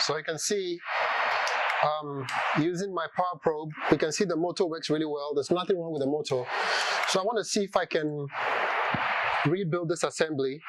So you can see, using my power probe, we can see the motor works really well. There's nothing wrong with the motor. So I want to see if I can rebuild this assembly